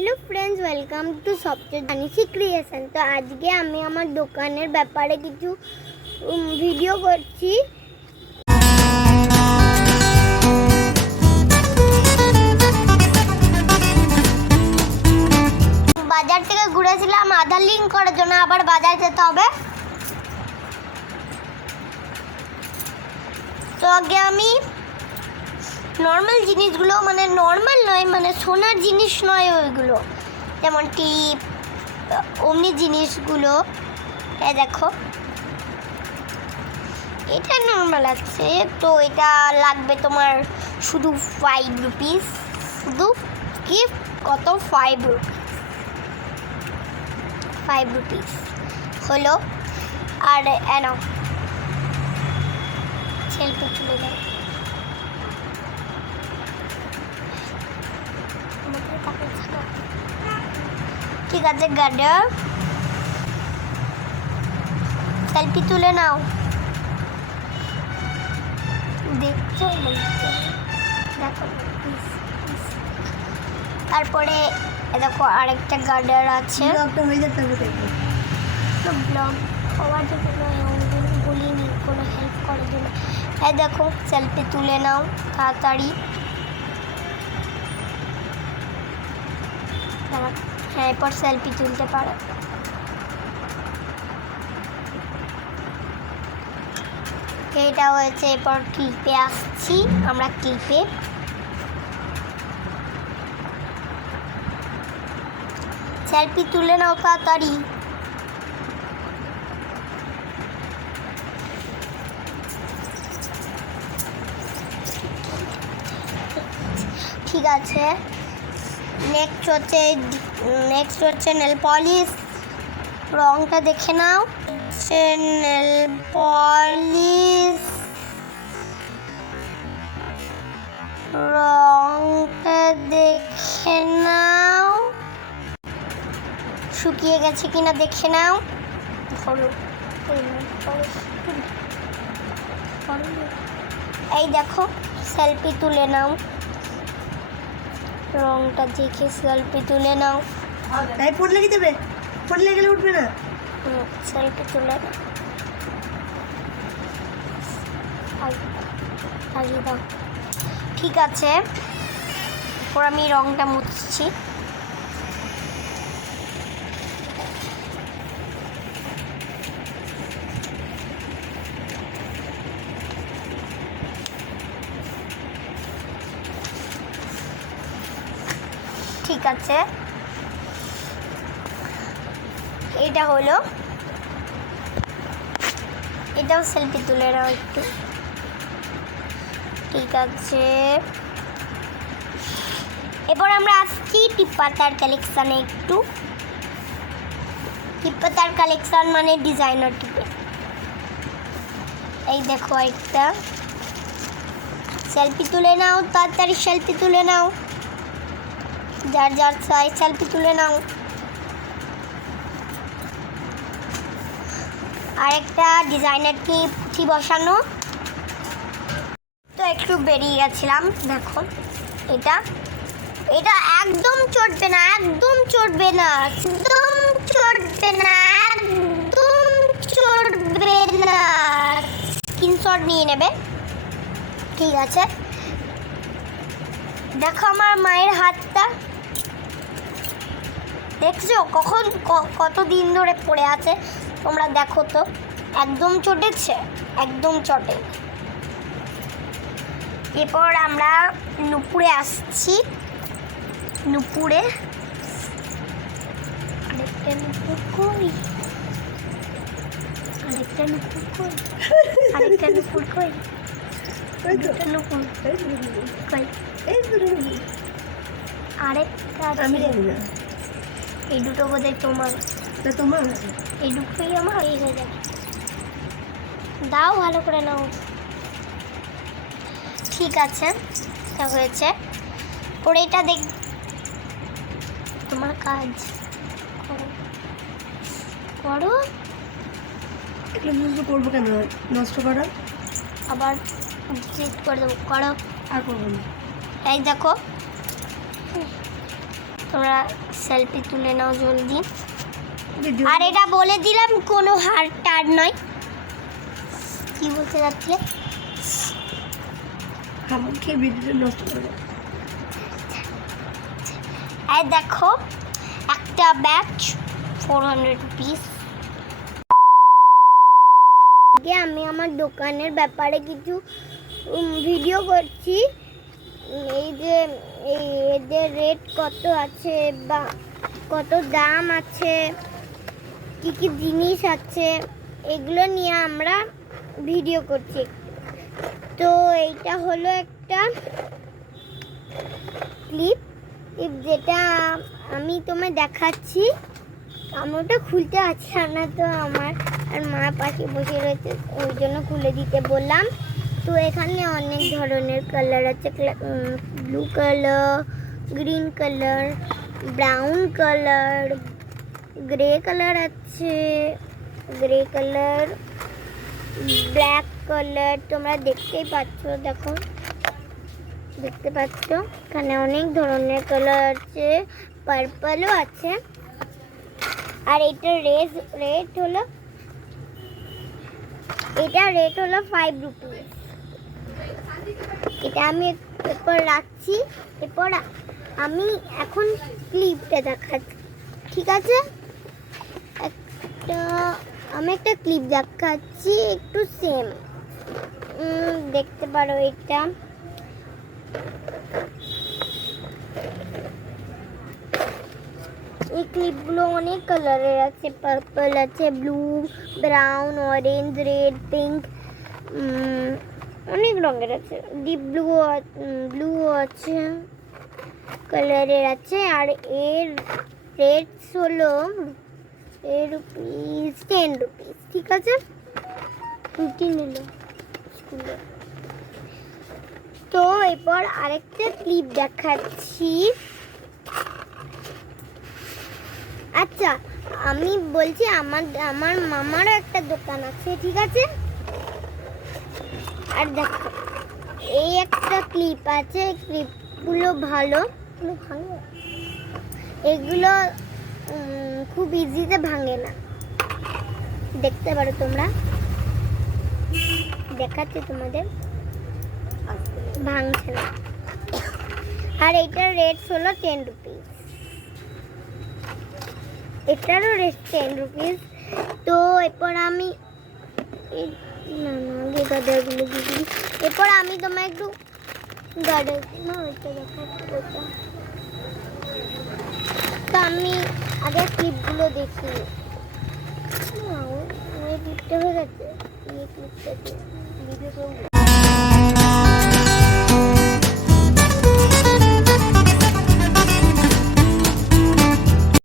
Hello friends welcome to software जानिसी creation. तो आज के আমি আমার দোকানের ব্যাপারে কিছু ভিডিও করছি। বাজার থেকে ঘুরেছিলাম আধার লিংক করার জন্য, আবার বাজার যেতে হবে। তো আগে আমি নর্মাল জিনিসগুলো, মানে নর্মাল নয়, মানে সোনার জিনিস নয় ওইগুলো, যেমন টিপ অমনি জিনিসগুলো। এই দেখো, এটা নর্মাল আছে, তো এটা লাগবে তোমার শুধু 5 রুপিস। শুধু কি কত 5 রুপিস হলো। আর এনো সেলফি তুলে দেয়। ঠিক আছে গাডা, সেলফি তুলে নাও। দেখছো, দেখো তারপরে দেখো আরেকটা গার্ডার আছে। ব্লগ হওয়ার জন্য বলিনি, কোনো হেল্প করার জন্য। এই দেখো সেলফি তুলে নাও তাড়াতাড়ি। হ্যাঁ, এরপর সেলফি তুলতে পারো। এটা হয়েছে, এরপর ক্লিপে আসছি আমরা। ক্লিপে সেলফি তুলে নাও তাড়াতাড়ি। ঠিক আছে, নেক্সট হচ্ছে নেল পলিশ। রংটা দেখে নাও। নেল পলিশ রংটা দেখে নাও, শুকিয়ে গেছে কিনা দেখে নাও। ধরো, এই দেখো সেলফি তুলে নাও। রংটা দেখে সেলফি তুলে নাও। তাই পড়লে কি দেবে? পড়লে গেলে উঠবে না। সেলফি তুলে নাও। আজিয়ে দাও। ঠিক আছে, এরপর আমি রংটা মুছছি। ঠিক আছে, এটা হলো, এটাও সেলফি তুলে নাও একটু। ঠিক আছে, এরপর আমরা আসছি টিপ পাতার কালেকশানে। একটু টিপ পাতার কালেকশান মানে ডিজাইনার টিপে। এই দেখো একটা, সেলফি তুলে নাও তাড়াতাড়ি, সেলফি তুলে নাও। যার যার চাই সেলফি তুলে নাও। আরেকটা ডিজাইনার কি পুঁথি বসানো। তো একটু বেরিয়ে গেছিলাম। দেখো এটা একদম চটবে না, একদম চটবে না, একদম চটবে না, একদম চটবে না। স্ক্রিনশট নিয়ে নেবে। ঠিক আছে, দেখো আমার মায়ের হাতটা, দেখছো কতদিন ধরে পড়ে আছে। তোমরা দেখো তো, একদম চটেছে, একদম চটে। এরপর আমরা নুপুরে আসছি। নুপুরে আরেকটা নুপুর কই, আরেকটা নুপুর কই, আরেকটা নুপুর কই, দুটো নুপুর কই, আরেকটা আমি জানি না। এই দুটো বোধহয় তোমার। তোমার এই দুটোই আমার হয়ে যাবে। দাও, ভালো করে নাও। ঠিক আছে, এটা হয়েছে। ওর এটা দেখ, তোমার কাজ করো। এগুলো নষ্ট করবো কেন? নষ্ট করো, আবার ডিলিট করে দেবো। করো, আর করবো না। এই দেখো তোমরা সেলফি তুলে নাও জলদি। ভিডিও আর এটা বলে দিলাম কোনো হার্ট টার নয়। কি বলতে যাচ্ছে? খাবার খেয়ে ভিডিওটা নষ্ট করে। এই দেখো একটা ব্যাচ 400 রুপিস। আমি আমার দোকানের ব্যাপারে কিছু ভিডিও করছি। এই যে এদের রেট কত আছে বা কত দাম আছে, কি কি জিনিস আছে, এগুলো নিয়ে আমরা ভিডিও করছি। তো এইটা হলো একটা ক্লিপ, যেটা আমি তোমায় দেখাচ্ছি। আমি ওটা খুলতে পারছি না, তো আমার আর মা পাশে বসে রয়েছে, ওই জন্য খুলে দিতে বললাম। তো এখানে অনেক ধরনের কালার আছে, blue colour, green colour, brown colour, grey colour আছে, গ্রে কালার, ব্ল্যাক কালার। তোমরা দেখতেই পাচ্ছ, দেখো দেখতে পাচ্ছ এখানে অনেক ধরনের কালার আছে, পার্পলও আছে। আর এটা রেট হলো 5 রুপিস। এটা আমি এরপর রাখছি। এরপর আমি এখন ক্লিপটা দেখাচ্ছি, ঠিক আছে? আমি একটা ক্লিপ দেখাচ্ছি, একটু সেম দেখতে পারো। এটা এই ক্লিপগুলো অনেক কালারের আছে, পার্পল আছে, blue, brown, orange, red, pink, অনেক রঙের আছে, ডিপ ব্লু আছে, কালারের আছে। আর এর রেটস হলো রুপিস 10 রুপিস, ঠিক আছে? রুটি নিল স্কুলে। তো এরপর আরেকটা ক্লিপ দেখাচ্ছি। আচ্ছা, আমি বলছি আমার মামারও একটা দোকান আছে, ঠিক আছে? আর দেখো এই একটা ক্লিপ আছে, ক্লিপগুলো ভালো, এগুলো খুব ইজিতে ভাঙে না, দেখতে পারো তোমরা, দেখাচ্ছি তোমাদের, ভাঙছে না। আর এটার রেট হলো 10 রুপিস, এটারও রেট 10 রুপিস। তো এরপর আমি এরপর আমি তোমায় একটু গার্ডেন তো আমি আগে ক্লিপগুলো দেখি। ক্লিপটা হয়ে গেছে, ক্লিপটা ভিডিও করবো।